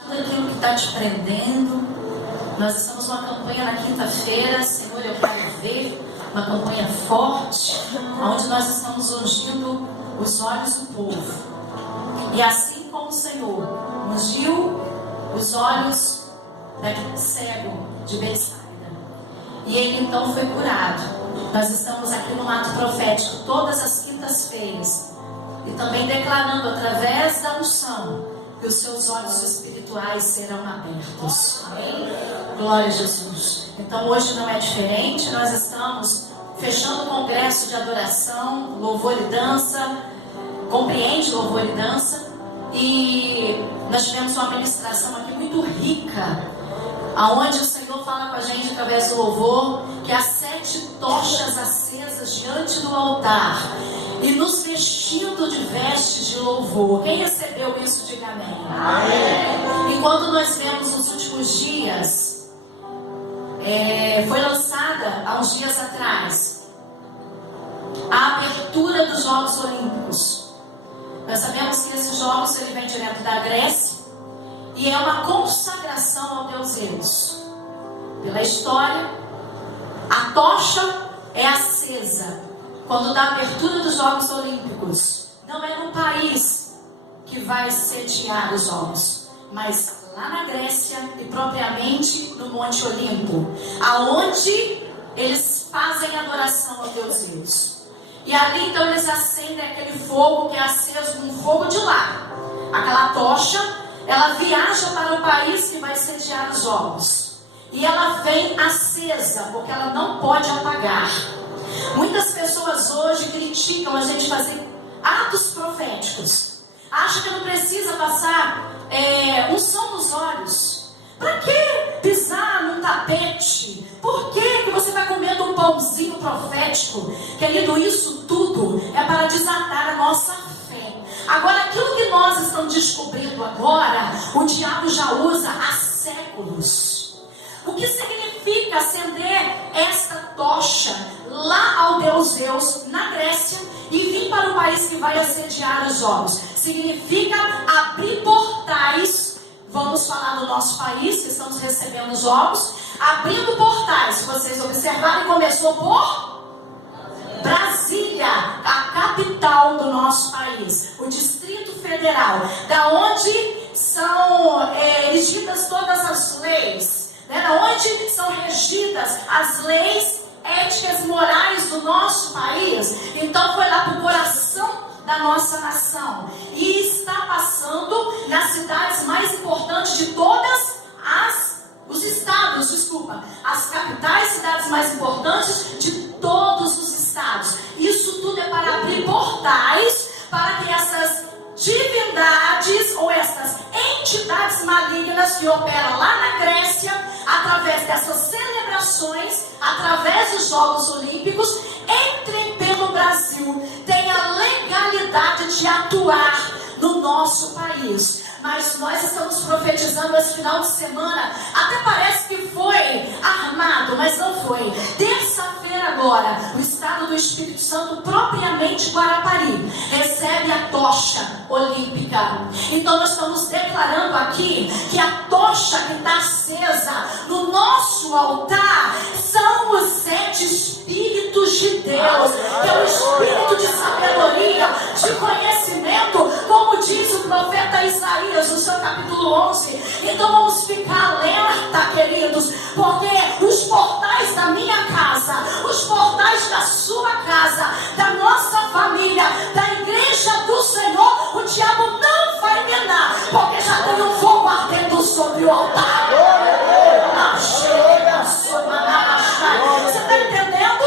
Tudo aquilo que está te prendendo. Nós estamos numa campanha na quinta-feira, Senhor, eu quero ver, uma campanha forte, onde nós estamos ungindo os olhos do povo. E assim como o Senhor ungiu os olhos daquele cego de Betsaida, e ele então foi curado. Nós estamos aqui no ato profético todas as quintas-feiras, e também declarando através da unção que os seus olhos espirituais serão abertos. Amém? Glória a Jesus. Então hoje não é diferente. Nós estamos fechando o congresso de adoração, louvor e dança. Compreende louvor e dança. E nós tivemos uma ministração aqui muito rica, aonde o Senhor fala com a gente através do louvor que há 7 tochas acesas diante do altar e nos vestindo de vestes de louvor. Quem recebeu isso, diga amém. Amém. Enquanto nós vemos nos últimos dias, foi lançada há uns dias atrás a abertura dos Jogos Olímpicos. Nós sabemos que esses jogos ele vem direto da Grécia e é uma consagração ao deus Zeus. Pela história, a tocha é acesa quando da abertura dos Jogos Olímpicos. Não é no país que vai sediar os Jogos, mas lá na Grécia e propriamente no Monte Olimpo, aonde eles fazem adoração ao deus Zeus. E ali então eles acendem aquele fogo que é aceso num fogo de lá. Aquela tocha, ela viaja para o país que vai sediar os Jogos. E ela vem acesa, porque ela não pode apagar. Muitas pessoas hoje criticam a gente fazer atos proféticos. Acham que não precisa passar unção nos olhos. Para que pisar num tapete? Por que você vai comendo um pãozinho profético? Querido, isso tudo é para desatar a nossa fé. Agora, aquilo que nós estamos descobrindo agora, o diabo já usa há séculos. O que significa acender esta tocha lá ao deus Zeus, na Grécia, e vir para o país que vai assediar os Jogos? Significa abrir portais. Vamos falar do nosso país, que estamos recebendo os Jogos. Abrindo portais, se vocês observarem, começou por Brasília, a capital do nosso país, o Distrito Federal, da onde são erigidas todas as leis, da onde são regidas as leis éticas e morais do nosso país. Então foi lá para o coração da nossa nação e está passando nas cidades mais importantes de todas os estados, as capitais, cidades mais importantes de todos os estados. Isso tudo é para abrir portais para que essas divindades ou essas entidades malignas que operam lá na Grécia, através dessas celebrações, através dos Jogos Olímpicos, entrem pelo Brasil, tenha legalidade de atuar no nosso país. Mas nós estamos profetizando esse final de semana, até parece que foi armado, mas não foi. Terça-feira agora, o estado do Espírito Santo, propriamente Guarapari, recebe a tocha olímpica. Então nós estamos declarando aqui que a tocha que está acesa no nosso altar são os 7 Espíritos de Deus, que é o Espírito de sabedoria, de conhecimento, como diz o profeta Isaías no seu capítulo 11. Então vamos ficar alerta, queridos, porque os portais da minha casa, os portais da sua casa, da nossa família, da igreja do Senhor, o diabo não vai minar, porque já tem um fogo ardendo sobre o altar. Você está entendendo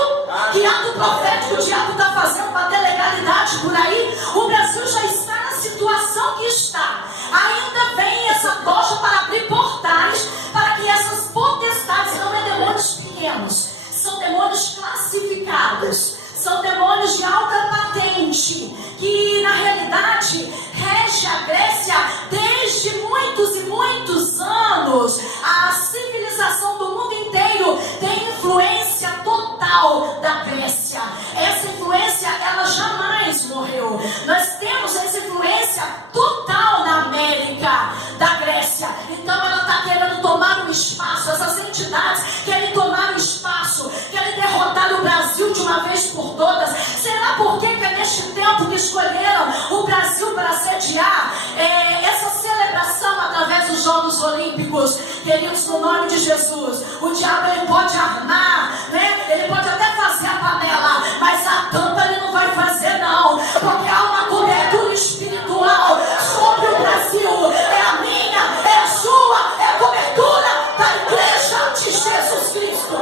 que ato profético o diabo está fazendo para ter legalidade por aí? O Brasil já está na situação que está. Ainda vem essa tocha para abrir portais, para que essas potestades, não é demônios pequenos, são demônios classificados, são demônios de alta patente, que na realidade rege a Grécia desde muitos e muitos anos. A civilização do mundo inteiro tem influência total da Grécia. Essa influência, ela jamais morreu. Nós temos essa influência total na América da Grécia. Então ela está querendo tomar um espaço. Essas entidades querem tomar um espaço, querem derrotar o Brasil de uma vez por todas. Será por que é neste tempo que escolheram o Brasil para sediar essa celebração através dos Jogos Olímpicos? Queridos, no nome de Jesus, o diabo ele pode armar, né? Ele pode até fazer a panela, mas a tampa ele não vai fazer não, porque há uma cobertura espiritual sobre o Brasil. É a minha, é a sua, é a cobertura da igreja de Jesus Cristo.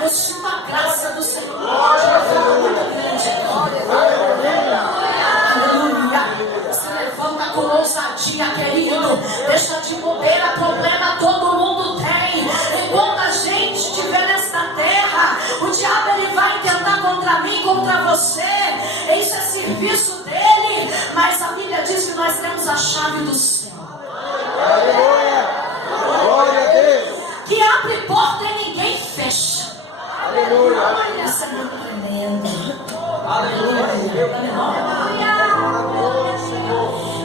Eu sinto a graça do Senhor. Aleluia. Se levanta com ousadia, querido. Deixa de bobeira, problema todo mundo tem. Enquanto a gente estiver nesta terra, o diabo ele vai tentar contra mim, contra você. Isso é serviço dele. Mas a Bíblia diz que nós temos a chave do céu. Glória a Deus. Que abre porta e ninguém fecha. Aleluia. Isso é muito tremendo. Aleluia.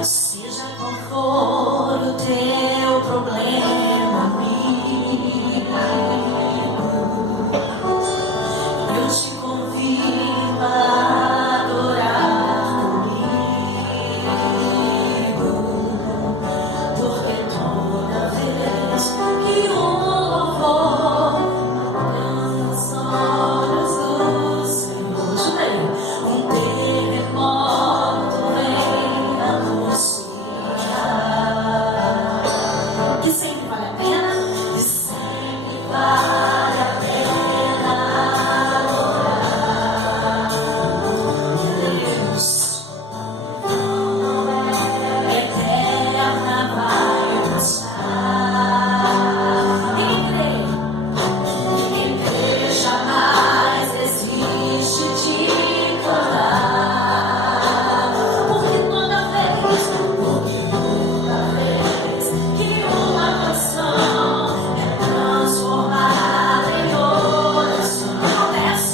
Seja qual for o teu problema, amigo, eu te convido a adorar comigo, porque toda vez que o louvor alcança os olhos do Senhor, jura aí, um terremoto vem anunciar que sempre vale a pena, que sempre vale a pena adorar Deus. Eterna vai passar. Quem crê jamais desiste de cantar, porque toda vez que uma canção é transformada em oração, acontece,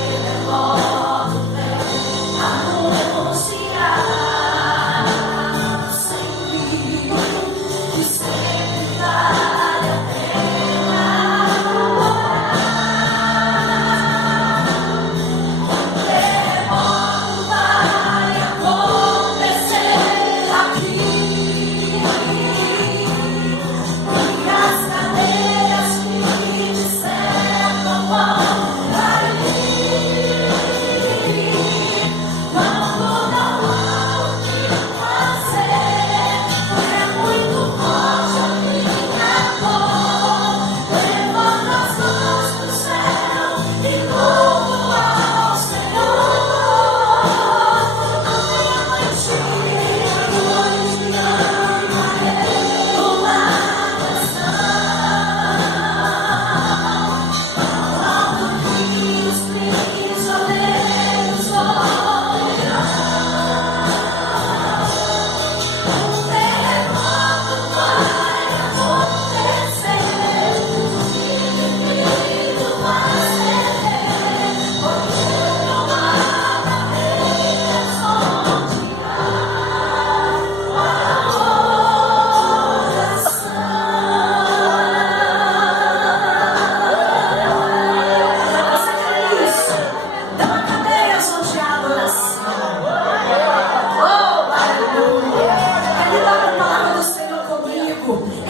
terremoto vem anunciar sempre que sempre vale a pena adorar. Terremoto vai acontecer aqui, e as cadeiras que disseram vão cair. Quando não há o que fazer, é muito forte a minha dor. Levanta as mãos pro céu e louvo ao Senhor.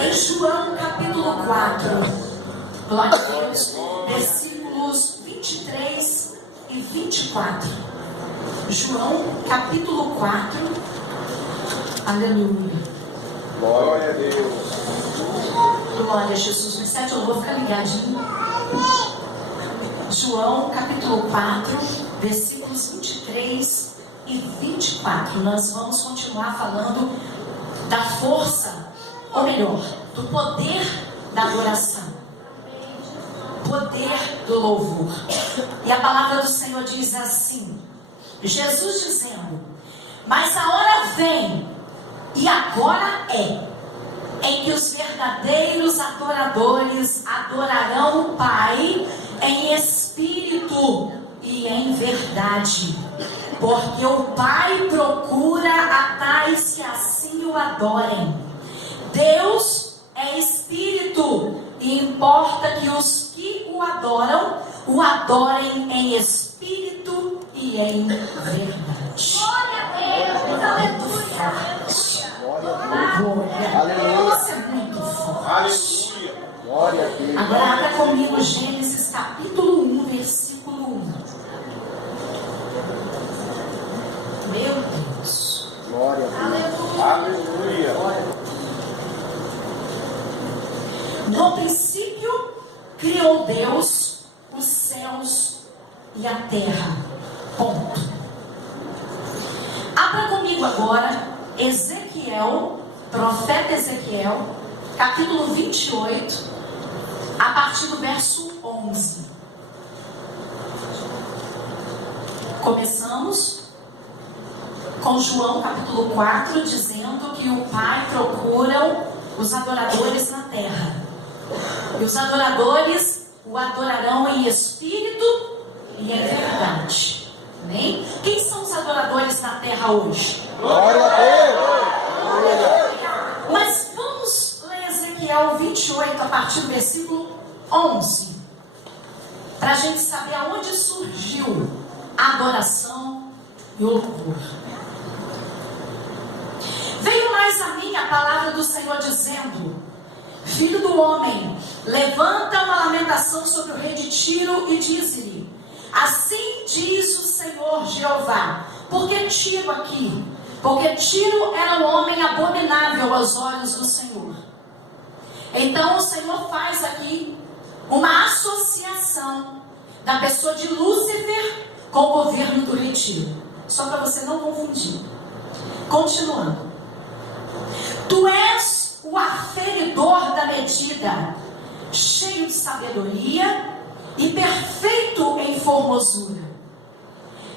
Em João capítulo 4, glória a Deus, versículos 23 e 24. João capítulo 4, aleluia. Glória a Deus. Glória a Jesus. No 7 eu vou ficar ligadinho. João capítulo 4, versículos 23 e 24. Nós vamos continuar falando da força, ou melhor, do poder da adoração, poder do louvor. E a palavra do Senhor diz assim: Jesus dizendo: mas a hora vem, e agora é, em que os verdadeiros adoradores adorarão o Pai em espírito e em verdade, Porque o Pai procura a tais que assim o adorem. Deus é Espírito e importa que os que o adorem em Espírito e em verdade. Glória a Deus, aleluia. Aleluia. Isso é muito forte. Aleluia. Glória a Deus. Agora abra comigo Gênesis capítulo 1, versículo 1. Meu Deus. Glória a Deus. Aleluia. No princípio criou Deus os céus e a terra. Ponto. Abra comigo agora Ezequiel, profeta Ezequiel, capítulo 28, a partir do verso 11. Começamos com João capítulo 4, dizendo que o Pai procura os adoradores na terra. E os adoradores o adorarão em espírito e em verdade. Amém? Quem são os adoradores na terra hoje? Glória a Deus. Mas vamos ler Ezequiel 28 a partir do versículo 11. Para a gente saber aonde surgiu a adoração e o louvor. Veio mais a mim a palavra do Senhor dizendo: Filho do homem, levanta uma lamentação sobre o rei de Tiro e dize-lhe: Assim diz o Senhor Jeová, por que Tiro aqui? Porque Tiro era um homem abominável aos olhos do Senhor. Então o Senhor faz aqui uma associação da pessoa de Lúcifer com o governo do rei Tiro. Só para você não confundir. Continuando. Tu és o aferidor da medida, cheio de sabedoria e perfeito em formosura.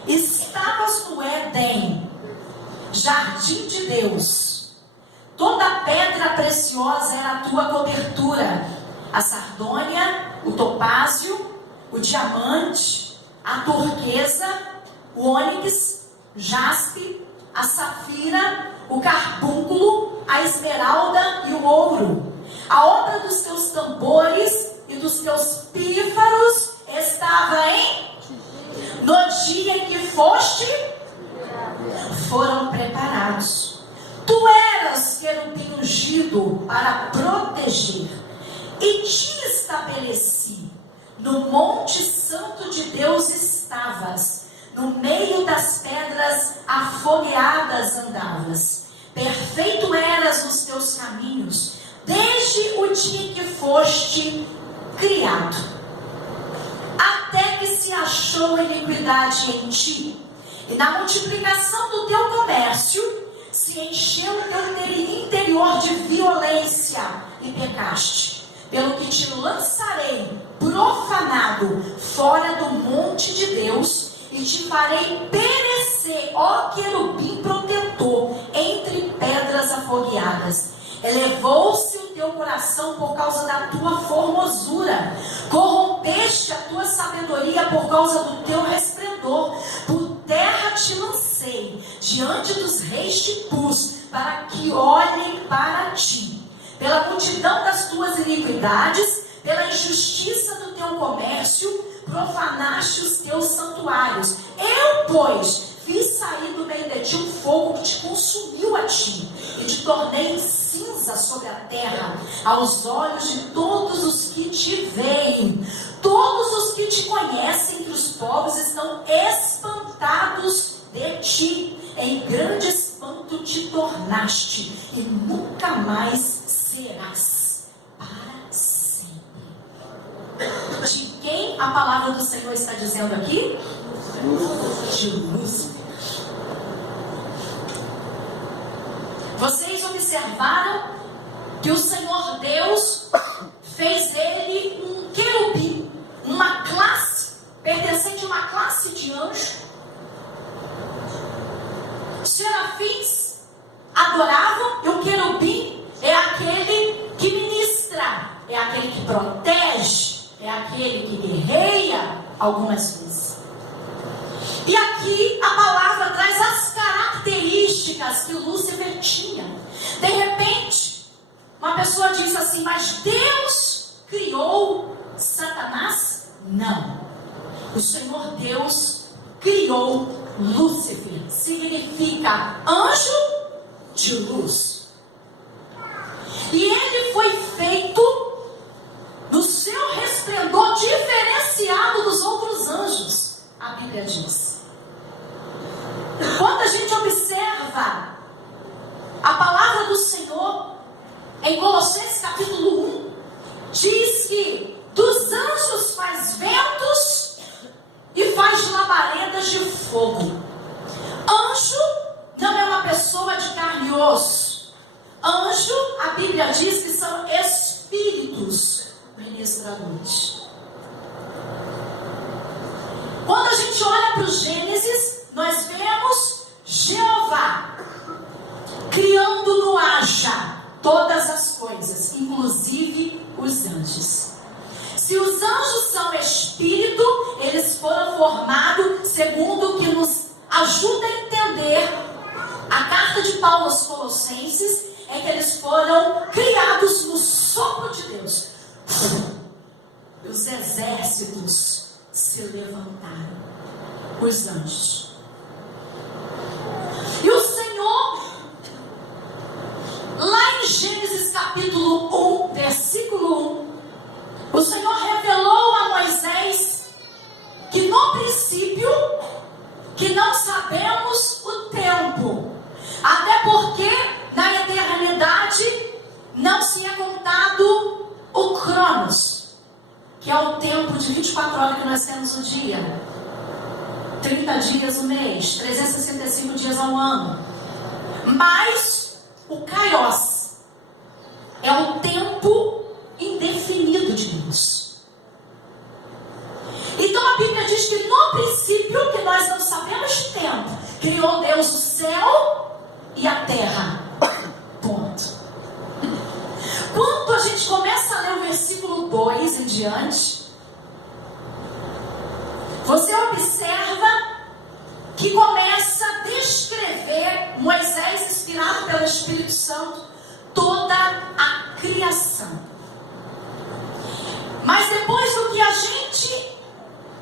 Estavas no Éden, jardim de Deus. Toda pedra preciosa era a tua cobertura: a sardônia, o topázio, o diamante, a turquesa, o ônix, jaspe, a safira, o carbúnculo, a esmeralda e o ouro. A obra dos teus tambores e dos teus pífaros estava no dia em que foste, foram preparados. Tu eras querubim ungido para proteger, e te estabeleci. No monte santo de Deus estavas, no meio das pedras afogueadas andavas. Perfeito eras nos teus caminhos, desde o dia em que foste criado, até que se achou iniquidade em ti, e na multiplicação do teu comércio se encheu o teu interior de violência e pecaste. Pelo que te lançarei profanado fora do monte de Deus, e te farei perecer, ó querubim protetor, entre pedras afogueadas. Elevou-se o teu coração por causa da tua formosura, corrompeste a tua sabedoria por causa do teu resplendor. Por terra te lancei, diante dos reis te pus, para que olhem para ti. Pela multidão das tuas iniquidades, pela injustiça do teu comércio, profanaste os teus santuários. Eu, pois, fiz sair do meio de ti um fogo que te consumiu a ti, e te tornei cinza sobre a terra, aos olhos de todos os que te veem. Todos os que te conhecem entre os povos estão espantados de ti. Em grande espanto te tornaste, e nunca mais serás para sempre. De quem a palavra do Senhor está dizendo aqui? De Lúcifer. Vocês observaram que o Senhor Deus fez dele um querubim, uma classe, pertencente a uma classe de anjo. Serafins adoravam, e o querubim é aquele que ministra, é aquele que protege, é aquele que guerreia algumas vezes. E aqui a palavra características que Lúcifer tinha. De repente, uma pessoa diz assim: mas Deus criou Satanás? Não. O Senhor Deus criou Lúcifer. Significa anjo de luz. E ele foi feito no seu resplendor diferenciado dos outros anjos, a Bíblia diz. Quando a gente observa a palavra do Senhor em Colossenses capítulo 1, diz que dos anjos faz ventos e faz labaredas de fogo. Anjo não é uma pessoa de carne e osso. Anjo, a Bíblia diz que são espíritos ministradores. Quando a gente olha para o Gênesis, nós vemos Jeová criando no haja todas as coisas, inclusive os anjos. Se os anjos são espírito, eles foram formados segundo o que nos ajuda a entender a carta de Paulo aos Colossenses, é que eles foram criados no sopro de Deus. E os exércitos se levantaram, os anjos. E o Senhor, lá em Gênesis capítulo 1, versículo 1, o Senhor revelou a Moisés que no princípio, que não sabemos o tempo, até porque na eternidade não se é contado o Cronos, que é o tempo de 24 horas que nós temos no dia, 30 dias no mês, 365 dias ao ano. Mas o Kairos é o tempo indefinido de Deus. Então a Bíblia diz que no princípio, que nós não sabemos o tempo, criou Deus o céu e a terra. Ponto. Quando a gente começa a ler o versículo 2 em diante, você observa que começa a descrever Moisés, inspirado pelo Espírito Santo, toda a criação. Mas depois do que a gente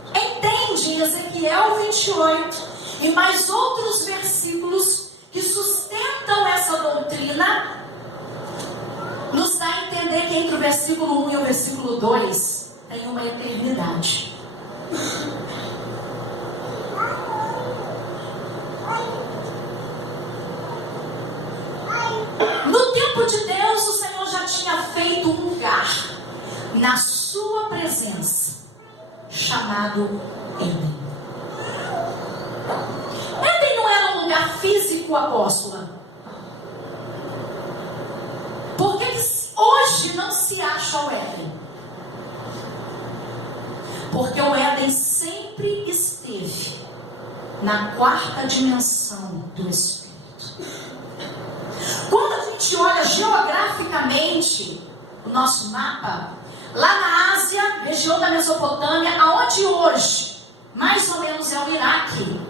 entende em Ezequiel 28 e mais outros versículos que sustentam essa doutrina, nos dá a entender que entre o versículo 1 e o versículo 2 tem uma eternidade. No tempo de Deus, o Senhor já tinha feito um lugar na sua presença, chamado Éden. Éden não era um lugar físico, apóstola. Porque hoje não se acha o Éden. Porque o Éden sempre esteve na quarta dimensão do Espírito. Quando a gente olha geograficamente o nosso mapa, lá na Ásia, região da Mesopotâmia, aonde hoje mais ou menos é o Iraque,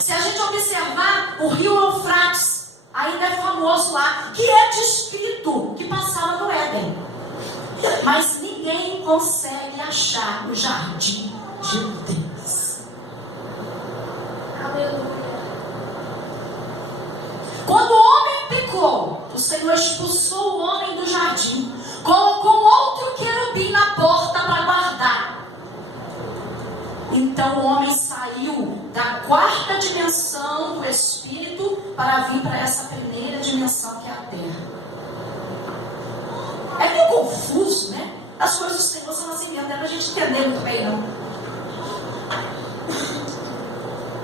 se a gente observar o rio Eufrates, ainda é famoso lá, que é descrito que passava no Éden. Mas ninguém consegue achar o jardim de Deus. Aleluia. Quando o homem pecou, o Senhor expulsou o homem do jardim, colocou outro querubim na porta para guardar. Então o homem saiu da quarta dimensão do Espírito para vir para essa primeira dimensão que é a Terra. É meio confuso, né? As coisas do Senhor são assim mesmo, não é para a gente entender muito bem, não.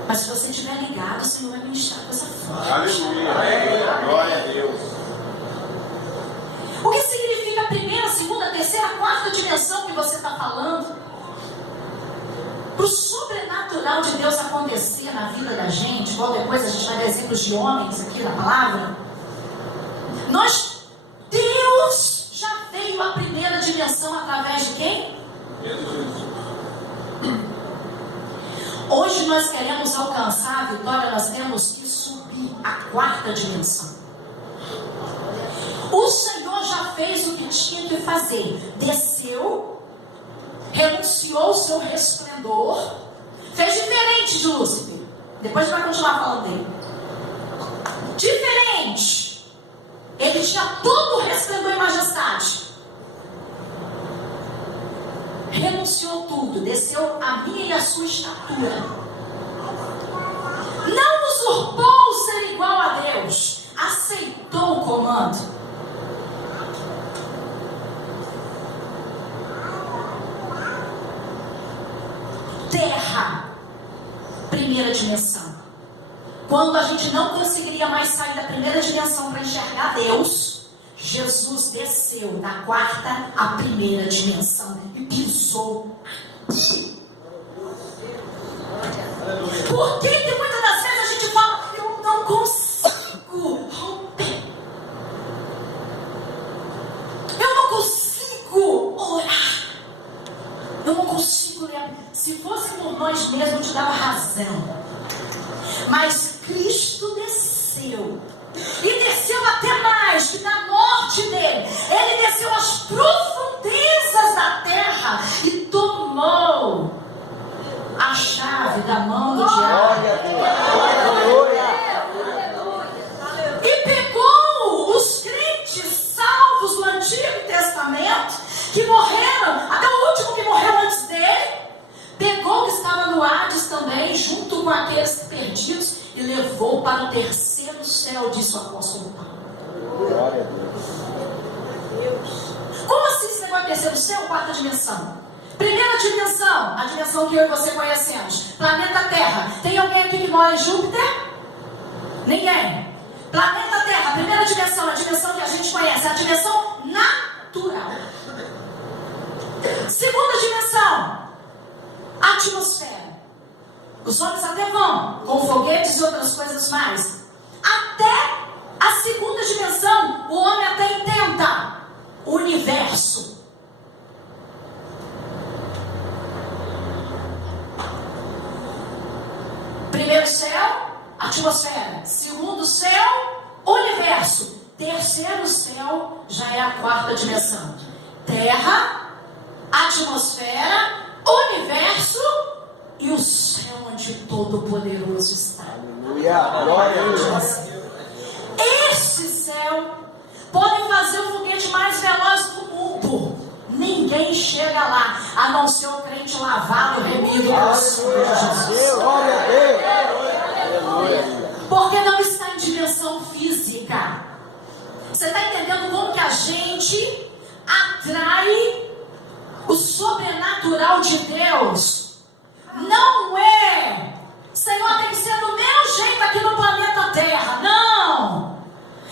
Mas se você estiver ligado, o Senhor vai ministrar coisa forte. Aleluia. Glória a Deus. O que significa a primeira, segunda, terceira, quarta dimensão que você está falando? Para o sobrenatural de Deus acontecer na vida da gente, igual depois a gente vai ver exemplos de homens aqui na palavra, Deus já veio à primeira dimensão através de quem? Jesus. Hoje nós queremos alcançar a vitória, nós temos que subir. a quarta dimensão. O Senhor já fez o que tinha que fazer. Desceu, renunciou ao seu resplendor, fez diferente de Lúcifer. Depois a gente vai continuar falando dele. Diferente. Ele tinha todo o resplendor e majestade. Renunciou tudo, desceu a minha e a sua estatura. Não usurpou ser igual a Deus. Aceitou o comando. Terra, primeira dimensão. Quando a gente não conseguiria mais sair da primeira dimensão para enxergar Deus, Jesus desceu da quarta à primeira dimensão e pisou aqui. Por que muitas das vezes a gente fala, eu não consigo romper? Eu não consigo orar. Eu não consigo ler. Se fosse por nós mesmos, eu te dava razão. Mas Cristo desceu. E desceu até mais, que na morte dele, ele desceu às profundezas da terra e tomou a chave da mão do diabo. E pegou os crentes salvos do Antigo Testamento, que morreram, até o último que morreu antes dele, pegou o que estava no Hades também, junto com aqueles perdidos, e levou para o terceiro céu, disse o apóstolo Paulo. Glória a Deus. Como assim esse negócio de terceiro céu, quarta dimensão? Primeira dimensão, a dimensão que eu e você conhecemos, planeta Terra. Tem alguém aqui que mora em Júpiter? Ninguém. Planeta Terra, primeira dimensão, a dimensão que a gente conhece, a dimensão natural. Segunda dimensão, atmosfera. Os homens até vão, com foguetes e outras coisas mais. Até a segunda dimensão, o homem até intenta. O universo. Primeiro céu, atmosfera. Segundo céu, universo. Terceiro céu, já é a quarta dimensão. Terra, atmosfera, universo e o céu onde o Todo-Poderoso está. Aleluia, glória a Deus. Esse céu pode fazer o foguete mais veloz do mundo. Ninguém chega lá, a não ser o crente lavado, remido pelo Senhor Jesus. Glória a Deus. Aleluia. Porque não está em dimensão física. Você está entendendo como que a gente atrai o sobrenatural de Deus? Não é, Senhor, tem que ser do meu jeito aqui no planeta Terra. Não.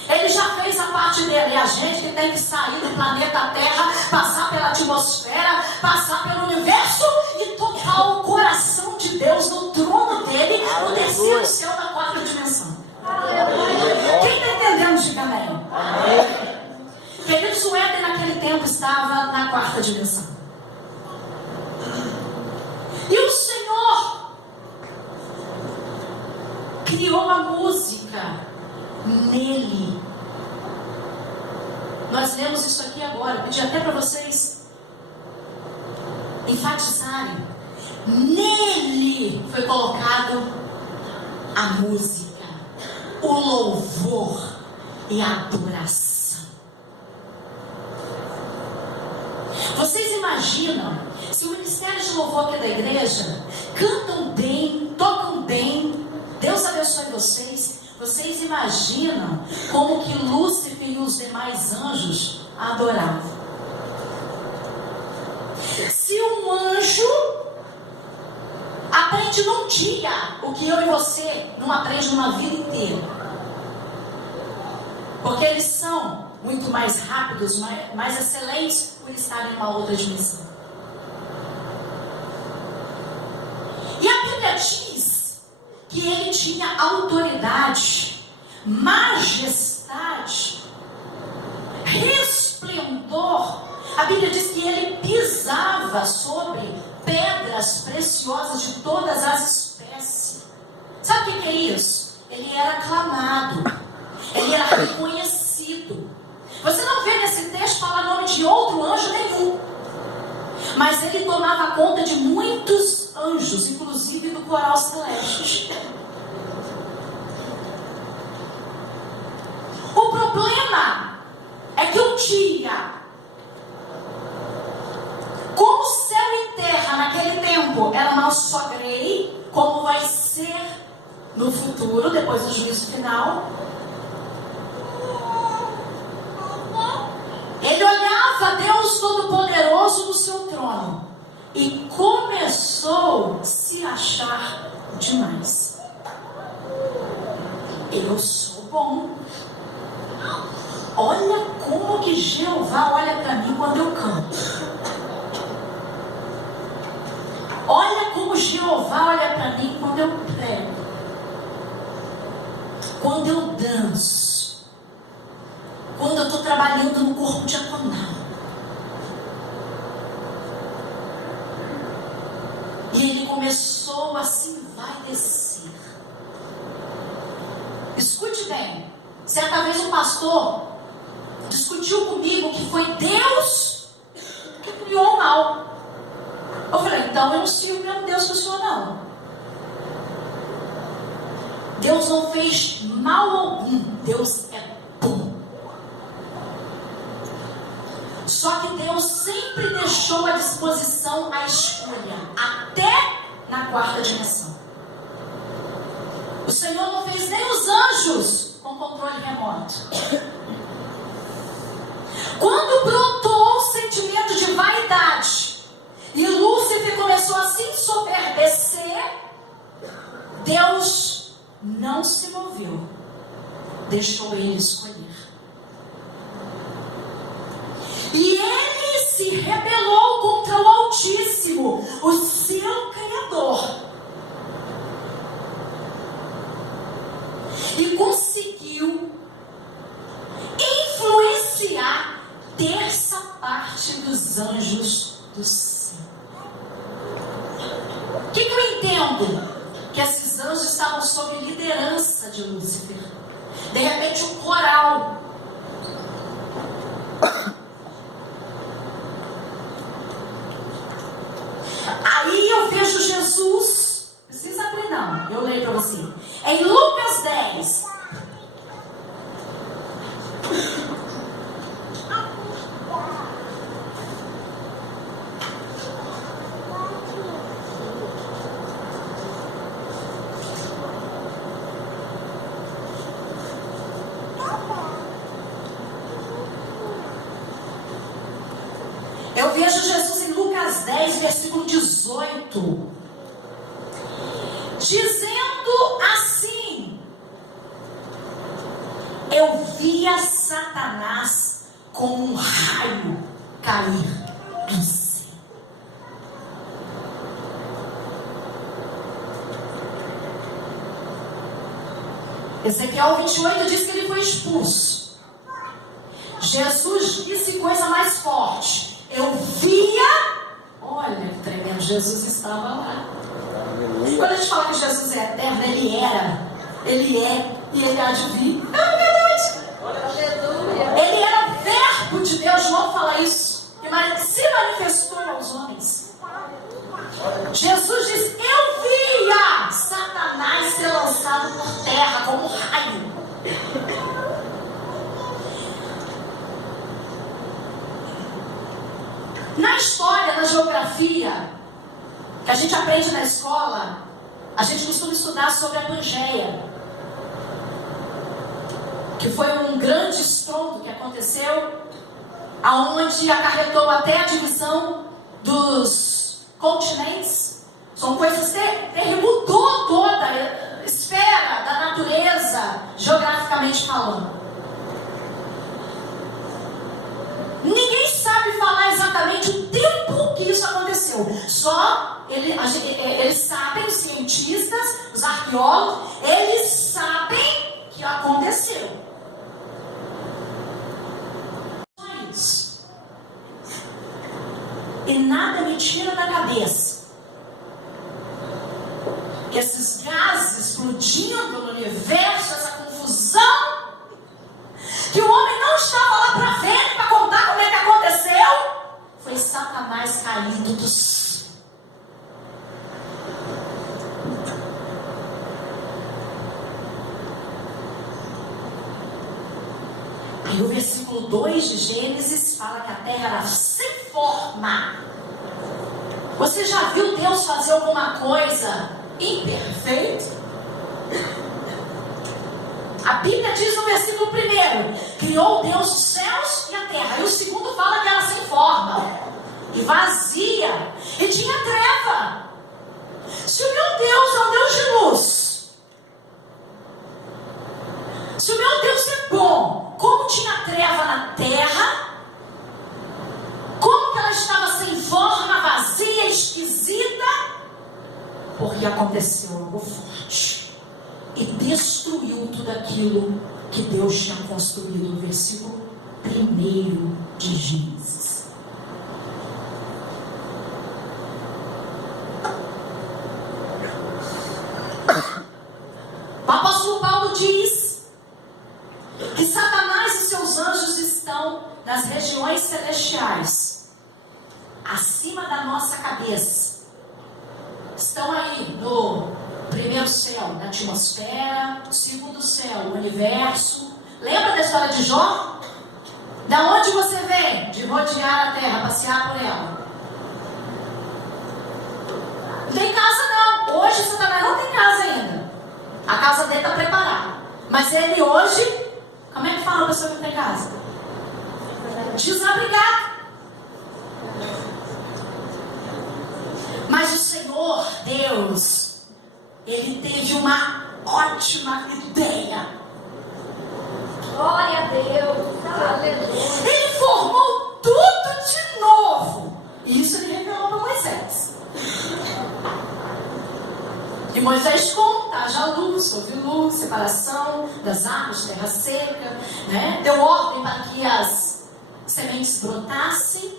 Ele já fez a parte dele. E a gente que tem que sair do planeta Terra, passar pela atmosfera, passar pelo universo e tocar o coração de Deus no trono dele, no terceiro céu da quarta dimensão. Quem está entendendo, diga amém. Queridos, o Éden naquele tempo estava na quarta dimensão. E o Senhor criou a música nele. Nós lemos isso aqui agora. Eu pedi até para vocês enfatizarem. Nele foi colocado a música, o louvor e a adoração. Vocês imaginam se o ministério de louvor aqui da igreja cantam bem, tocam bem, Deus abençoe vocês. Vocês imaginam como que Lúcifer e os demais anjos adoravam? Se um anjo aprende num dia o que eu e você não aprende numa vida inteira, porque eles são muito mais rápidos, mais excelentes por estarem em uma outra dimensão. E a Bíblia diz que ele tinha autoridade, majestade, resplendor. A Bíblia diz que ele pisava sobre pedras preciosas de todas as espécies. Sabe o que é isso? ele era aclamado, ele era reconhecido. Você não vê nesse texto falar nome de outro anjo nenhum, mas ele tomava conta de muitos anjos, inclusive do coral celeste. O problema é que um dia, como céu e terra naquele tempo era mal só grey, como vai ser no futuro, depois do juízo final, ele olhava Deus Todo-Poderoso no seu trono e começou a se achar demais. Eu sou bom. Olha como que Jeová olha para mim quando eu canto. Olha como Jeová olha para mim quando eu prego, quando eu danço, quando eu estou trabalhando no corpo diaconal. E ele começou assim, vai descer. Escute bem, certa vez um pastor discutiu comigo que foi Deus que criou o mal. Eu falei, então eu não sirvo o mesmo Deus que o senhor não. Deus não fez mal algum, Deus é bom. Só que Deus sempre deixou à disposição a escolha, até na quarta dimensão. O Senhor não fez nem os anjos com controle remoto. Quando brotou o sentimento de vaidade e Lúcifer começou a se ensoberbecer, Deus não se moveu, deixou ele escolher. E ele se rebelou contra o Altíssimo, o seu Criador, e conseguiu influenciar terça parte dos anjos do céu. O que eu entendo? Que esses anjos estavam sob liderança de Lúcifer. De repente um coral. Aí eu vejo Jesus, não precisa abrir não, eu leio para você. Em Lucas 10. Eu vejo Jesus em Lucas 10, versículo 18, dizendo assim: eu via Satanás como um raio cair do céu. Ezequiel 28 diz que ele foi expulso. Jesus disse coisa mais forte: eu via, olha que tremendo, Jesus estava lá. Quando a gente fala que Jesus é eterno, ele era, ele é e ele há de vir. É verdade. Ele era verbo de Deus, João fala isso, e se manifestou aos homens. Jesus diz: eu via Satanás ser lançado por terra como um raio. Na história, na geografia, que a gente aprende na escola, a gente costuma estudar sobre a Pangeia, que foi um grande estrondo que aconteceu, aonde acarretou até a divisão dos continentes. São coisas que mudou toda a esfera da natureza, geograficamente falando. Ninguém sabe falar exatamente o tempo que isso aconteceu. Só eles sabem, os cientistas, os arqueólogos, eles sabem que aconteceu. E nada me tira da cabeça que esses gases explodindo no universo, essa confusão, que o homem não estava lá para ver, para contar como é que aconteceu, foi Satanás caído do céu. E o versículo 2 de Gênesis fala que a terra era sem forma. Você já viu Deus fazer alguma coisa imperfeita? A Bíblia diz no versículo 1: criou Deus os céus e a terra. E o segundo fala que era sem forma e vazia, e tinha treva. Se o meu Deus é o Deus de luz, se o meu Deus é bom, como tinha treva na terra, como que ela estava sem forma, vazia, esquisita? Porque aconteceu algo forte e destruiu tudo aquilo que Deus tinha construído. No versículo 1 de Gênesis. O apóstolo Paulo diz que Satanás e seus anjos estão nas regiões celestiais, acima da nossa cabeça. Estão aí no primeiro céu, na atmosfera, segundo céu, o universo. Lembra da história de Jó? Da onde você vem? De rodear a terra, passear por ela. Não tem casa não. Hoje Satanás não tem casa ainda. A casa dele está preparada. Mas ele hoje, como é que fala a pessoa que não tem casa? Desabrigado. Mas o Senhor Deus, Ele teve uma ótima ideia. Glória a Deus. Aleluia. Ele formou tudo de novo. E isso Ele revelou para Moisés. E Moisés conta: haja luz, houve luz, separação das águas, terra seca, né? Deu ordem para que as sementes brotassem,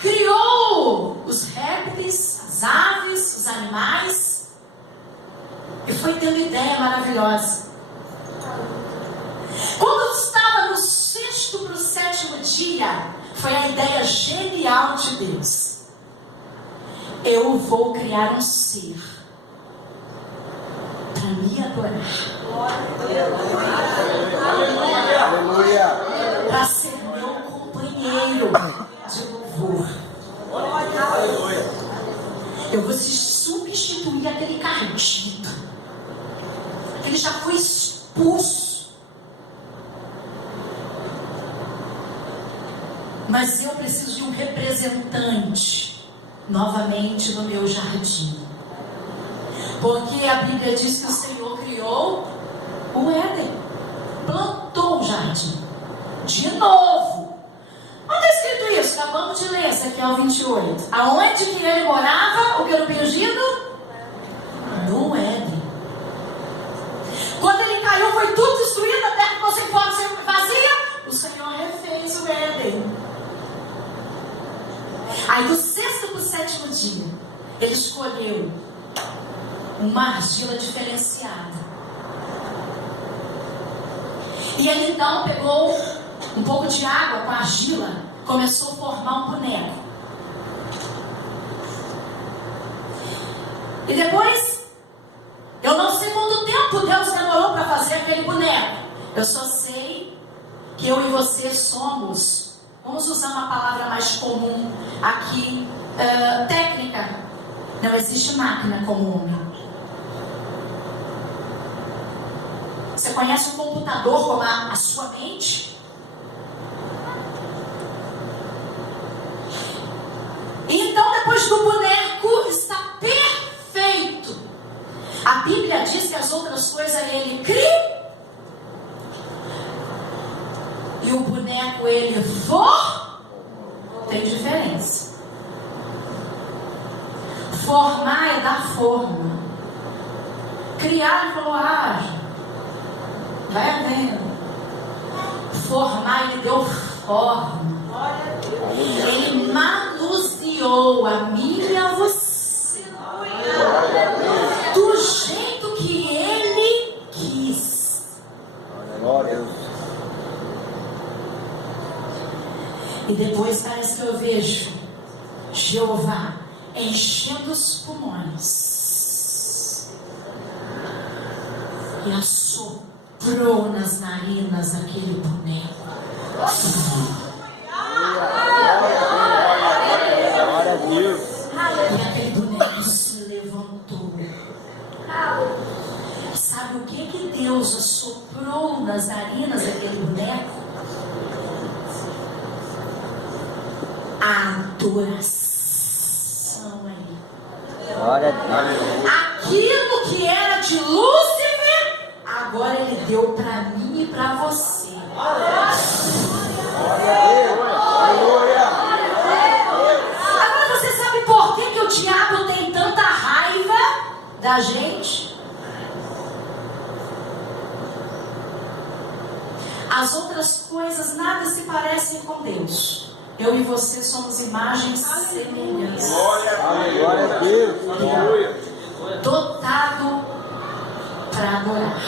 criou os répteis, as aves, os animais, e foi tendo ideia maravilhosa. Quando estava no 6º para o 7º dia, foi a ideia genial de Deus: eu vou criar um ser para me adorar. Aleluia. Para ser meu companheiro de louvor. Eu vou substituir aquele cardido. Ele já foi expulso. Mas eu preciso de um representante novamente no meu jardim. Porque a Bíblia diz que o Senhor criou o Éden, plantou um jardim de novo. Onde está escrito isso? Acabamos de ler, Ezequiel 28. Aonde que ele morava, o querubim ungido? No Éden. Quando ele caiu, foi tudo destruído, a terra ficou sem forma, sem vazia. O Senhor refez o Éden. Aí do 6º para o 7º dia, ele escolheu uma argila diferenciada. E ele então pegou um pouco de água com a argila, começou a formar um boneco. E depois, eu não sei quanto tempo Deus demorou para fazer aquele boneco. Eu só sei que eu e você somos, vamos usar uma palavra mais comum aqui, técnica. Não existe máquina como homem. Você conhece um computador como a sua mente? Então, depois do boneco, está perfeito. A Bíblia diz que as outras coisas ele cria. E o boneco ele tem diferença. Formar é dar forma. Criar, ele falou, vai havendo. Formar, ele deu forma. Ele manuseou a mim e a você do jeito que ele E depois parece que eu vejo Jeová enchendo os pulmões e assoprou nas narinas aquele boneco. Glória a Deus. E aquele boneco se levantou. Sabe o que Deus assoprou nas narinas daquele boneco? Adoração aí. Glória a Deus. Aquilo que era de Lúcifer, agora ele deu para mim e para você. Agora você sabe por que o diabo tem tanta raiva da gente? As outras coisas nada se parecem com Deus. Eu e você somos imagens semelhantes. Glória a Deus. Dotado para adorar.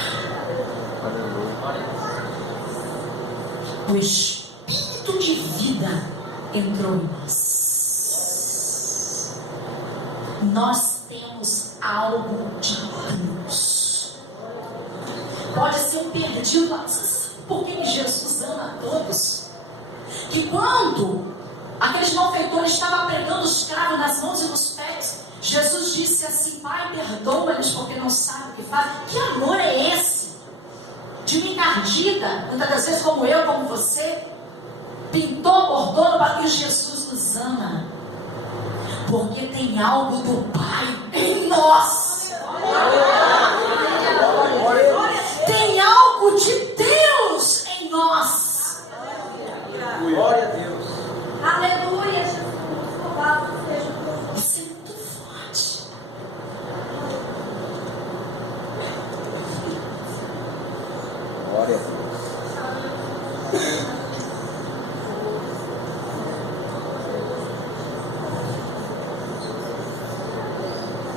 O espírito de vida entrou em nós. Nós temos algo de Deus. Pode ser um perdido, mas por que Jesus ama a todos? Que quando aqueles malfeitores estavam pregando os cravos nas mãos e nos pés, Jesus disse assim: Pai, perdoa-lhes porque não sabem o que fazem. Que amor é esse? De uma encardida, muitas das vezes como eu, como você, pintou, bordou no bagulho. Jesus nos ama porque tem algo do Pai em nós. Tem algo de Deus em nós. Glória a Deus. Aleluia, Jesus. Louvado seja o Deus. Você é muito forte. Glória a Deus.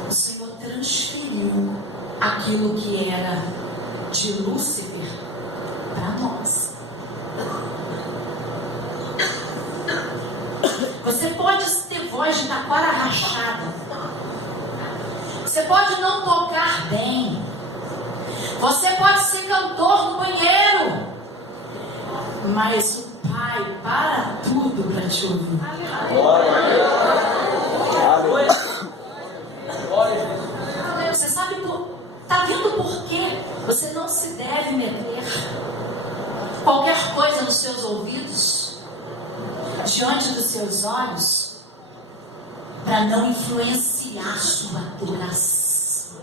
O Senhor transferiu aquilo que era de Lúcifer para nós. Você pode ter voz de taquara rachada. Você pode não tocar bem. Você pode ser cantor no banheiro. Mas o Pai para tudo para te ouvir. Glória a Deus. Aleluia. Você sabe, está vendo por que você não se deve meter qualquer coisa nos seus ouvidos, diante dos seus olhos, para não influenciar sua adoração.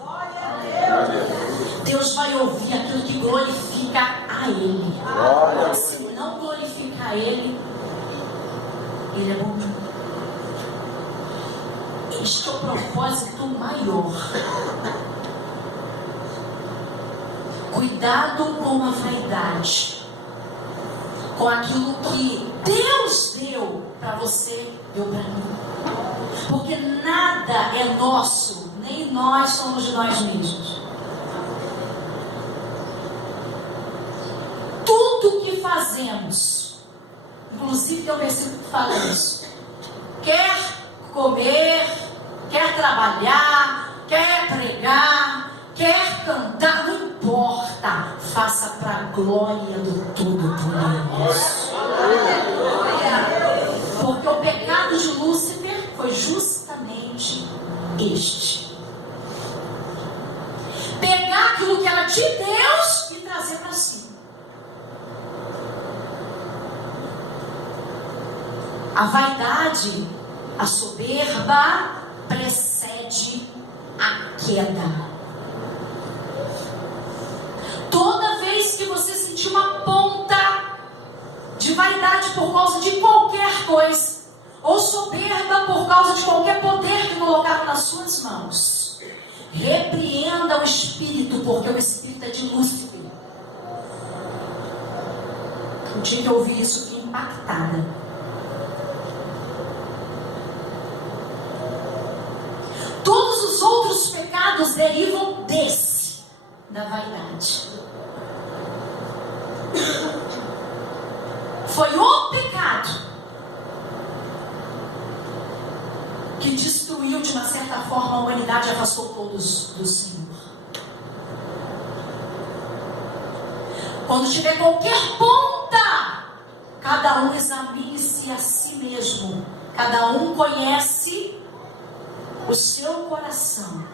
Deus vai ouvir aquilo que glorifica a Ele. Se não glorifica a Ele, Ele é bom. Este é o propósito maior. Cuidado com a vaidade, com aquilo que Deus deu para você, deu para mim. Porque nada é nosso, nem nós somos de nós mesmos. Tudo que fazemos, inclusive tem um versículo que fala isso, quer comer, quer trabalhar, quer pregar, quer cantar, não importa, faça para a glória do Todo-Poderoso. Porque o pecado de Lúcifer foi justamente este: pegar aquilo que era de Deus e trazer para si. A vaidade, a soberba precede a queda. Toda vez que você sentir uma ponta de vaidade por causa de qualquer coisa, ou soberba por causa de qualquer poder que colocaram nas suas mãos, repreenda o espírito, porque o espírito é de Lúcifer. O dia que eu ouvi isso, fiquei impactada. Todos os outros pecados derivam desse, da vaidade. Foi o pecado forma a humanidade afastou todos do Senhor. Quando tiver qualquer ponta, cada um examine-se a si mesmo. Cada um conhece o seu coração.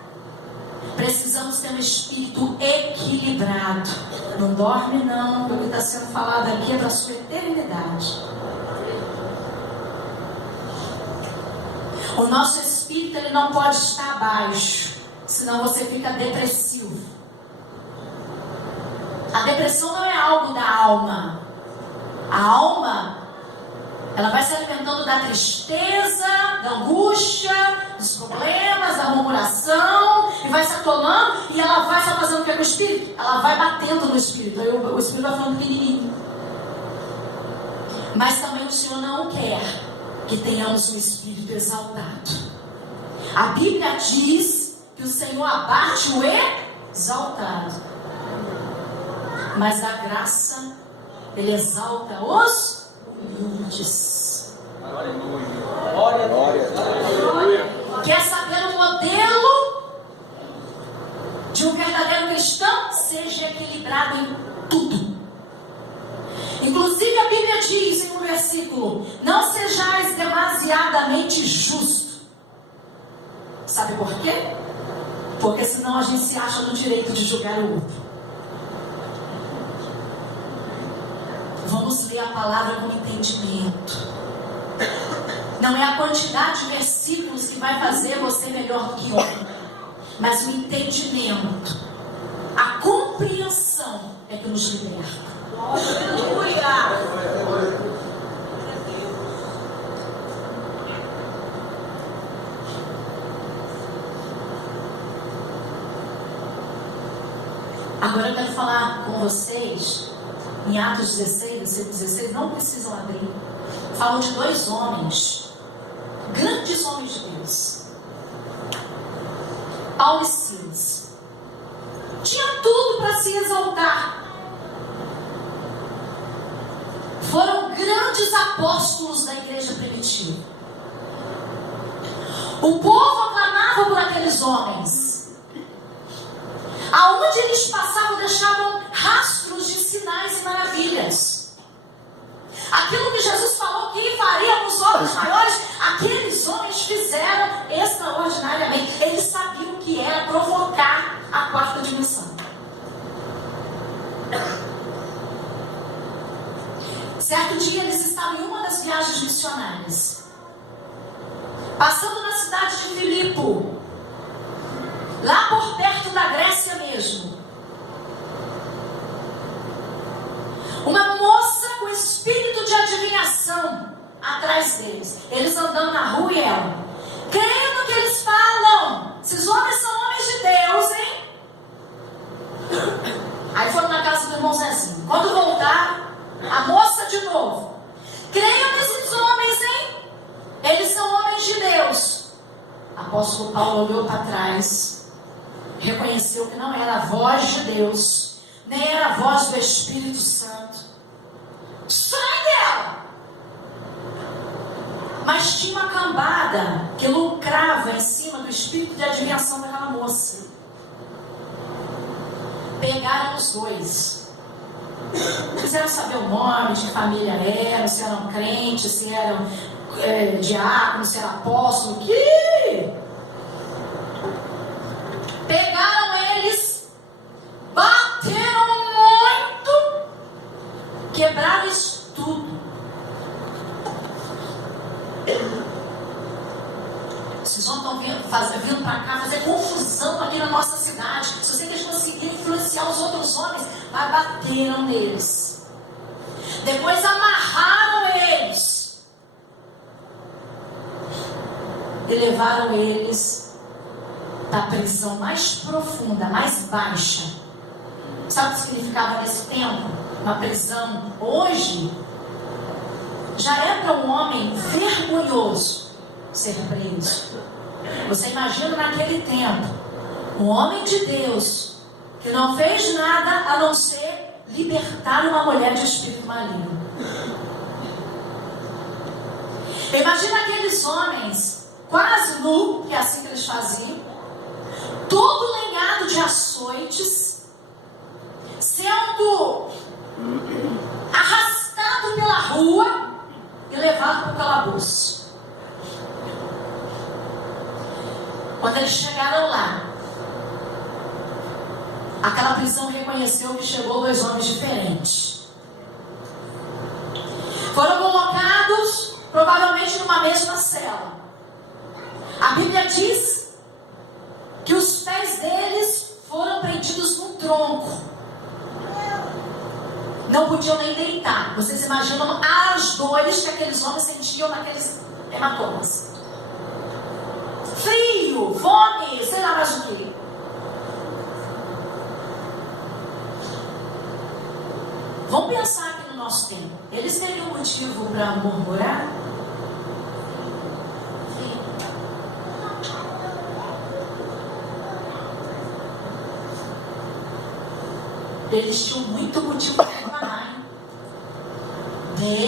Precisamos ter um espírito equilibrado. Não dorme não, porque o que está sendo falado aqui é para a sua eternidade. O nosso espírito, ele não pode estar abaixo, senão você fica depressivo. A depressão não é algo da alma. A alma, ela vai se alimentando da tristeza, da angústia, dos problemas, da murmuração, e vai se atolando, e ela vai só fazendo o que com o espírito? Ela vai batendo no espírito, aí o espírito vai ficando pequenininho. Mas também o Senhor não quer que tenhamos um espírito exaltado. A Bíblia diz que o Senhor abate o exaltado, mas a graça, ele exalta os humildes. Glória a Deus. Quer saber o modelo de um verdadeiro cristão? Seja equilibrado em tudo. Inclusive a Bíblia diz em um versículo: não sejais demasiadamente justo. Sabe por quê? Porque senão a gente se acha no direito de julgar o outro. Vamos ler a palavra com entendimento. Não é a quantidade de versículos que vai fazer você melhor do que outro, mas o entendimento, a compreensão é que nos liberta. Agora eu quero falar com vocês em Atos 16, versículo 16, não precisam abrir. Falam de dois homens, grandes homens de Deus, Paulo e Silas. Tinha tudo para se exaltar. Foram grandes apóstolos da igreja primitiva. O povo aclamava por aqueles homens. Aonde eles passavam, deixavam rastros de sinais e maravilhas. Aquilo que Jesus falou que ele faria nos obras maiores, aqueles homens fizeram extraordinariamente. Eles sabiam o que era provocar a quarta dimensão. Certo dia eles estavam em uma das viagens missionárias, passando na cidade de Filipe, lá por perto da Grécia mesmo. Uma moça com espírito de adivinhação atrás deles. Eles andando na rua e ela, crendo no que eles falam. Esses homens são homens de Deus, hein? Aí foram na casa do irmão Zezinho. Quando voltaram, a moça de novo, creiam nesses homens, hein? Eles são homens de Deus. Apóstolo Paulo olhou para trás, reconheceu que não era a voz de Deus, nem era a voz do Espírito Santo. Sai dela! Mas tinha uma cambada que lucrava em cima do espírito de adivinhação daquela moça. Pegaram os dois. Quiseram saber o nome, de que família eram, se eram crentes, se eram diáconos, se eram apóstolos. Pegaram eles, bateram muito, quebraram isso tudo. Vocês vão vindo para cá fazer confusão aqui na nossa cidade. Se vocês conseguirem influenciar os outros homens, mas bateram neles. Depois amarraram eles e levaram eles para a prisão mais profunda, mais baixa. Sabe o que significava nesse tempo? Uma prisão hoje já é para um homem vergonhoso ser preso. Você imagina naquele tempo um homem de Deus que não fez nada a não ser libertar uma mulher de espírito maligno. Imagina aqueles homens quase nu, que é assim que eles faziam, todo lenhado de açoites, sendo arrastado pela rua e levado para o calabouço. Quando eles chegaram lá, aquela prisão reconheceu que chegou 2 homens diferentes. Foram colocados provavelmente numa mesma cela. A Bíblia diz que os pés deles foram prendidos num tronco. Não podiam nem deitar. Vocês imaginam as dores que aqueles homens sentiam naqueles hematomas. Frio, fome, sei lá mais o que. Vamos pensar aqui no nosso tempo. Eles teriam motivo para murmurar? Eles tinham muito motivo para reclamar, hein?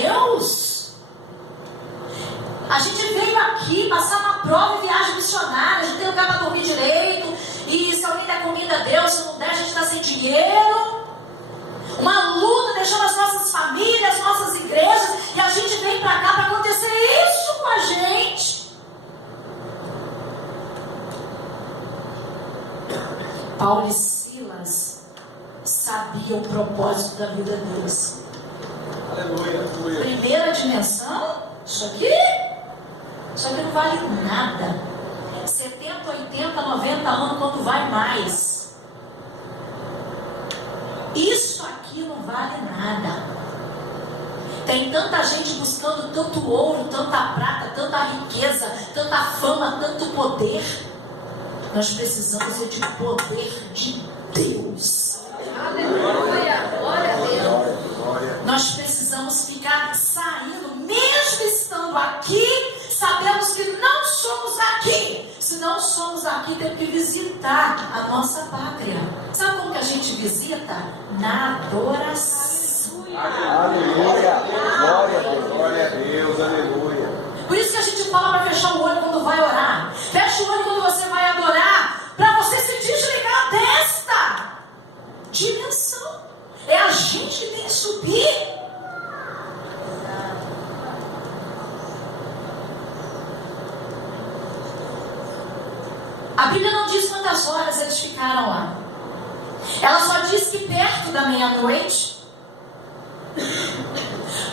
Deus! A gente veio aqui passar uma prova em viagem missionária, a gente tem lugar para dormir direito, e se alguém der comida a Deus, se não der, a gente está sem dinheiro. Uma luta deixando as nossas famílias, as nossas igrejas, e a gente vem para cá para acontecer isso com a gente. Paulo e Silas sabiam o propósito da vida deles. Aleluia. Primeira dimensão, isso aqui não vale nada. 70, 80, 90 anos, quando vai mais. Isso aqui não vale nada. Tem tanta gente buscando tanto ouro, tanta prata, tanta riqueza, tanta fama, tanto poder. Nós precisamos de poder de Deus. Aleluia. Glória a Deus. Nós precisamos ficar saindo, mesmo estando aqui, sabemos que não somos aqui. Se não somos aqui, temos que visitar a nossa pátria. Sabe como que a gente visita? Na adoração. Aleluia. Glória a Deus. Glória a Deus, aleluia. Por isso que a gente fala para fechar o olho quando vai orar. Fecha o olho quando você vai adorar, para você se desligar desta dimensão. É a gente que tem que subir. A Bíblia não diz quantas horas eles ficaram lá. Ela só diz que perto da meia-noite,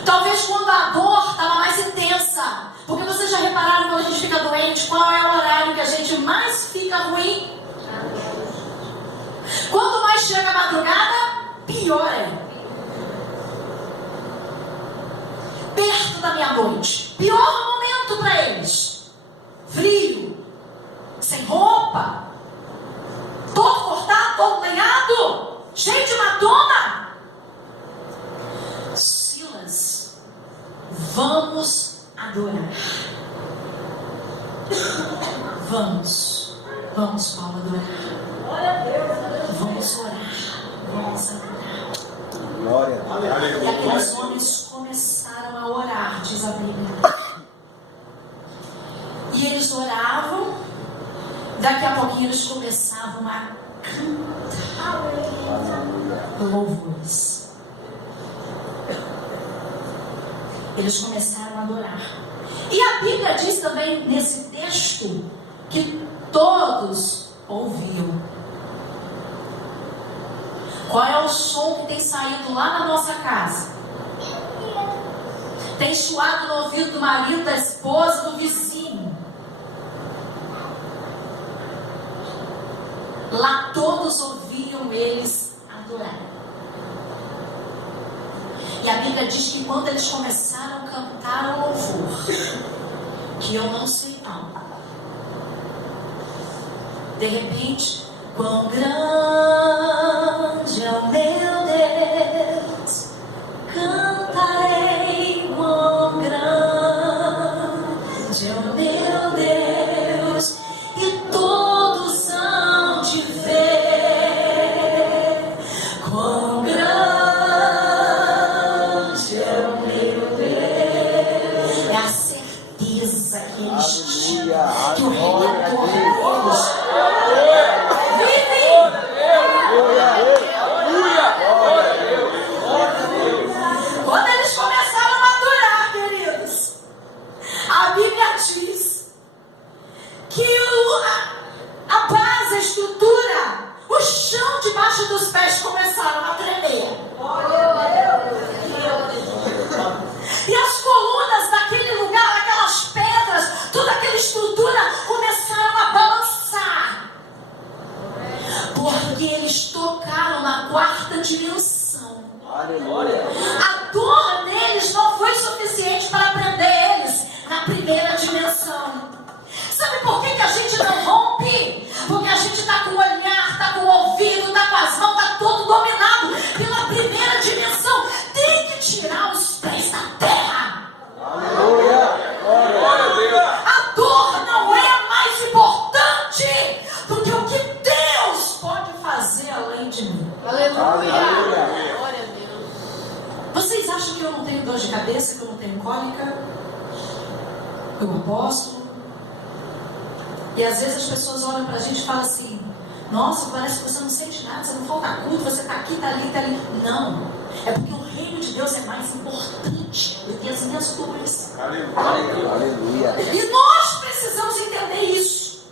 talvez quando a dor estava mais intensa. Porque vocês já repararam, quando a gente fica doente, qual é o horário que a gente mais fica ruim? Quando mais chega a madrugada, pior é. Perto da meia-noite, pior momento para eles. Frio, sem roupa, todo cortado, todo lenhado, cheio de hematoma. Silas, vamos adorar. Vamos, Paulo, adorar. Vamos orar, vamos adorar. Glória a Deus. E aqueles homens começaram a orar, diz a Bíblia. E eles oravam, daqui a pouquinho eles começavam a cantar louvores. Eles começaram a adorar. E a Bíblia diz também nesse texto que todos ouviam. Qual é o som que tem saído lá na nossa casa? Tem chuado no ouvido do marido, da esposa, do vizinho. Lá todos ouviam eles adorar. E a Bíblia diz que quando eles começaram a cantar o louvor, que eu não sei não, de repente, quão grande é o meu Deus, cantarei, quão grande é o meu Deus, e todos hão de ver, quão grande é o meu Deus. É a certeza que eles tinham. o Rei adora. Vive! Quando eles começaram a adorar, queridos, a Bíblia diz que a base, a estrutura, o chão debaixo dos pés começaram a tremer. E as colunas daquele lugar, aquelas pedras, toda aquela estrutura começaram a balançar. Porque eles tocaram na quarta dimensão. Aleluia. A dor deles não foi suficiente para prender eles na primeira dimensão. Sabe por que a gente não rompe? Porque a gente está com o olhar, está com o ouvido, está com as mãos, está todo dominado pela primeira dimensão. Tem que tirar os pés da terra. Aleluia. Glória a Deus. A dor não é mais importante do que o que Deus pode fazer além de mim. Aleluia. Glória a Deus. Vocês acham que eu não tenho dor de cabeça, que eu não tenho cólica? Eu aposto. E às vezes as pessoas olham pra gente e falam assim: nossa, parece que você não sente nada, você não falta culto, você está aqui, está ali, está ali. Não, é porque o reino de Deus é mais importante do que as minhas dores. Aleluia. E nós precisamos entender isso.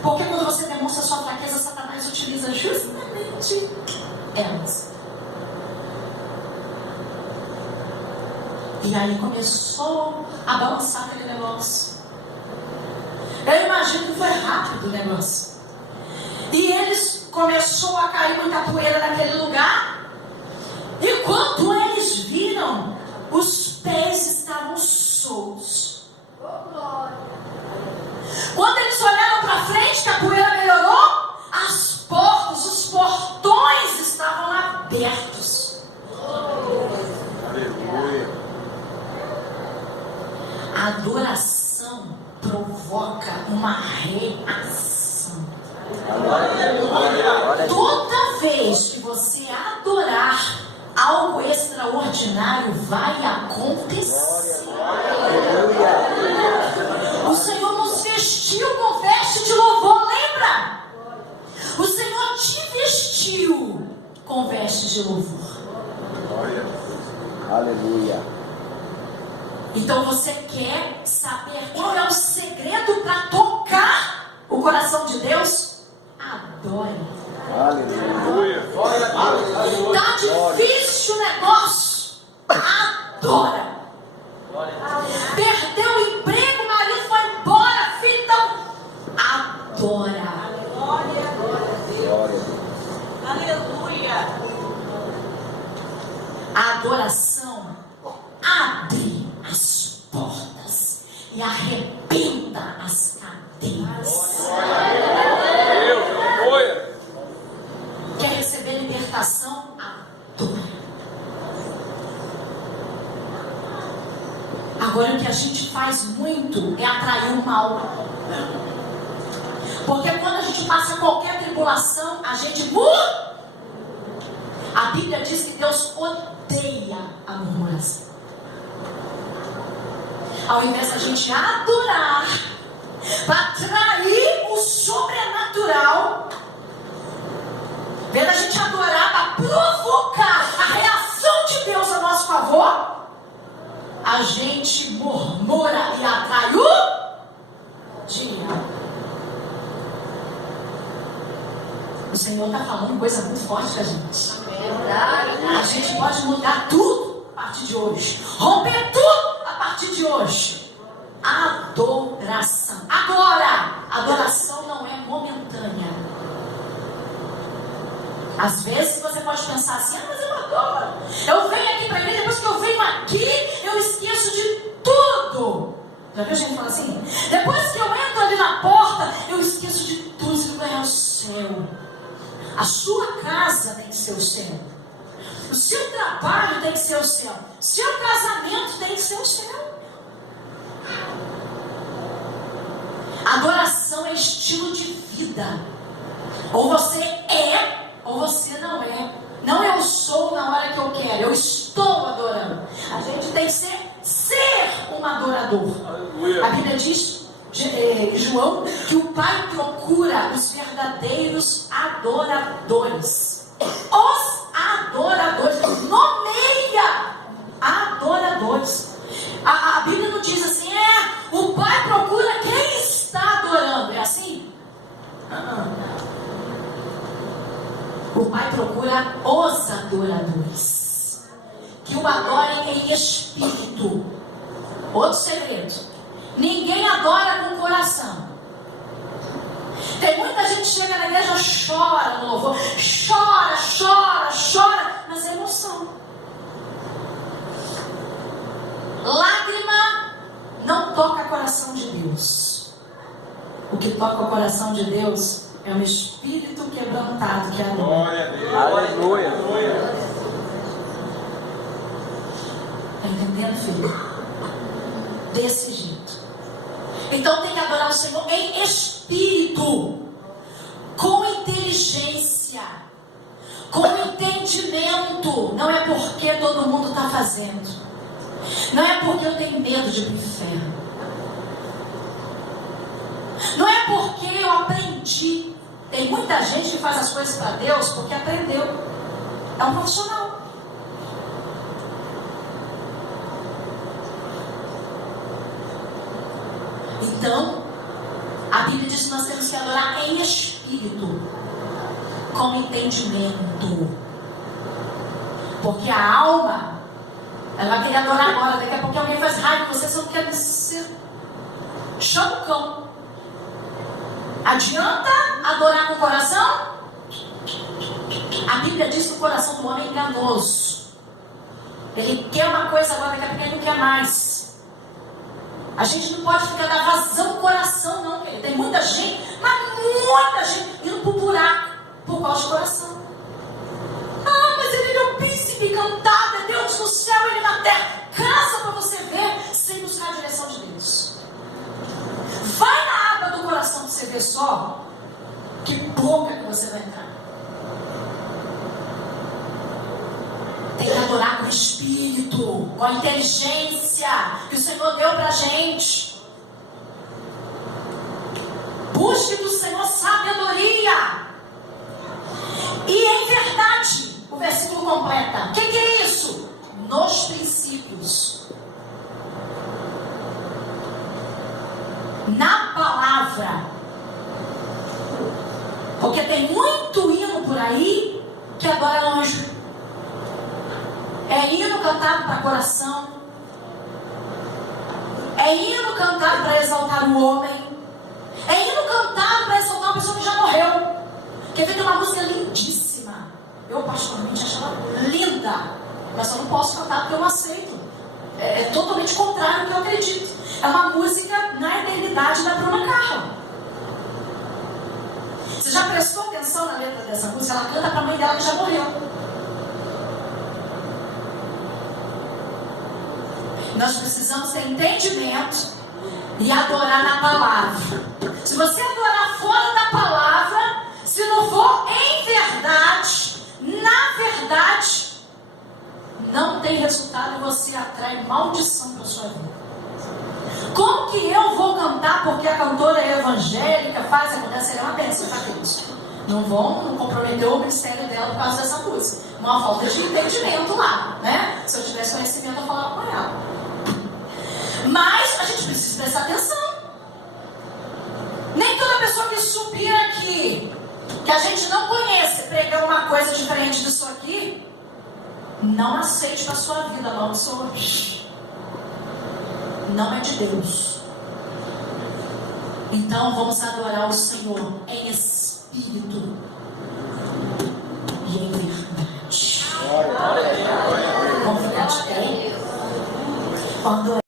Porque quando você demonstra sua fraqueza, Satanás utiliza justamente elas. E aí começou a balançar aquele negócio. Eu imagino que foi rápido o negócio. E eles começou a cair muita poeira naquele lugar. E quando eles viram, os pés estavam soltos. Quando eles olharam para frente, que a poeira melhorou, as portas, os portões estavam abertos. Aleluia. A adoração provoca uma reação. Toda vez que você adorar, algo extraordinário vai acontecer. O Senhor nos vestiu com veste de louvor, lembra? O Senhor te vestiu com veste de louvor. Glória. Aleluia. Então você quer saber qual é o segredo para tocar o coração de Deus? Adore. Aleluia. Está difícil o negócio? Adora. Perdeu o emprego, o marido foi embora, filho, então adora. Glória a Deus. Aleluia. A adoração abre as portas e arrebenta as cadeias. Deus, aleluia. Quer receber libertação? Adora. Agora o que a gente faz muito é atrair o mal. Porque quando a gente passa qualquer tribulação, a gente murmura. A Bíblia diz que Deus odeia a murmuração. Ao invés da gente adorar para atrair o sobrenatural, ao invés da gente adorar para provocar a reação de Deus a nosso favor, a gente murmura e atrai o diabo. O Senhor está falando coisa muito forte com a gente. A gente pode mudar tudo a partir de hoje. Romper tudo a partir de hoje. Adoração. Agora, adoração não é momentânea. Às vezes você pode pensar assim: ah, mas eu adoro. Eu venho aqui para a igreja, depois que eu venho aqui, eu esqueço de tudo. Já viu gente falar assim? Depois que eu entro ali na porta, eu esqueço de tudo. Isso não é o céu. A sua casa tem que ser o céu. O seu trabalho tem que ser o céu. Seu casamento tem que ser o céu. Adoração é estilo de vida. Ou você é, ou você não é. Não eu sou na hora que eu quero. Eu estou adorando. A gente tem que ser um adorador. Aleluia. A Bíblia diz, João, que o Pai procura os verdadeiros adoradores. Os adoradores. Nomeia adoradores. A Bíblia não diz assim, o Pai procura quem está adorando. É assim? O Pai procura os adoradores, que o adorem em espírito. Outro segredo: ninguém adora com o coração. Tem muita gente que chega na igreja, chora no louvor, chora, mas é emoção. Lágrima não toca o coração de Deus. O que toca o coração de Deus é um espírito quebrantado que adora. Glória a Deus. Aleluia. Está entendendo, filho? Desse jeito. Então tem que adorar o Senhor em espírito, com inteligência, com entendimento. Não é porque todo mundo está fazendo. Não é porque eu tenho medo de ir para o inferno. Não é porque eu aprendi. Tem muita gente que faz as coisas para Deus porque aprendeu. É um profissional. Então, a Bíblia diz que nós temos que adorar em espírito, com entendimento. Porque a alma, ela vai querer adorar agora. Daqui a pouco alguém faz raiva, vocês não querem ser. Chama o cão. Adianta adorar com o coração? A Bíblia diz que o coração do homem é enganoso. Ele quer uma coisa agora, daqui a pouco ele não quer mais. A gente não pode ficar da vazão do coração, não, querido. Tem muita gente, mas muita gente indo pro buraco por causa do coração. Mas ele é o príncipe encantado, é Deus no céu, ele na terra. Casa para você ver, sem buscar a direção de Deus. Vai na aba do coração para você ver só que boca que você vai entrar. Tem que adorar com o espírito, com a inteligência que o Senhor deu pra gente. Busque do Senhor sabedoria. E em verdade, o versículo completa. O que é isso? Nos princípios. Na palavra. Porque tem muito hino por aí que adora anjo. É hino cantado para coração. É hino cantado para exaltar o homem. É hino cantado para exaltar uma pessoa que já morreu. Quer ver, tem uma música lindíssima. Eu particularmente acho ela linda. Mas eu não posso cantar porque eu não aceito. É totalmente contrário ao que eu acredito. É uma música na eternidade da Bruna Carla. Você já prestou atenção na letra dessa música? Ela canta para a mãe dela que já morreu. Nós precisamos ter entendimento e adorar na palavra. Se você adorar fora da palavra, se não for em verdade, na verdade, não tem resultado e você atrai maldição para a sua vida. Como que eu vou cantar porque a cantora é evangélica, faz acontece, é uma bênção para Deus? Não vão comprometer o ministério dela por causa dessa música. Uma falta de entendimento lá, né? Se eu tivesse conhecimento, eu falava com ela. Mas a gente precisa prestar atenção. Nem toda pessoa que subir aqui, que a gente não conhece, pregar uma coisa diferente disso aqui, não aceite para a sua vida, amaldiçoa. Não é de Deus. Então vamos adorar o Senhor em espírito.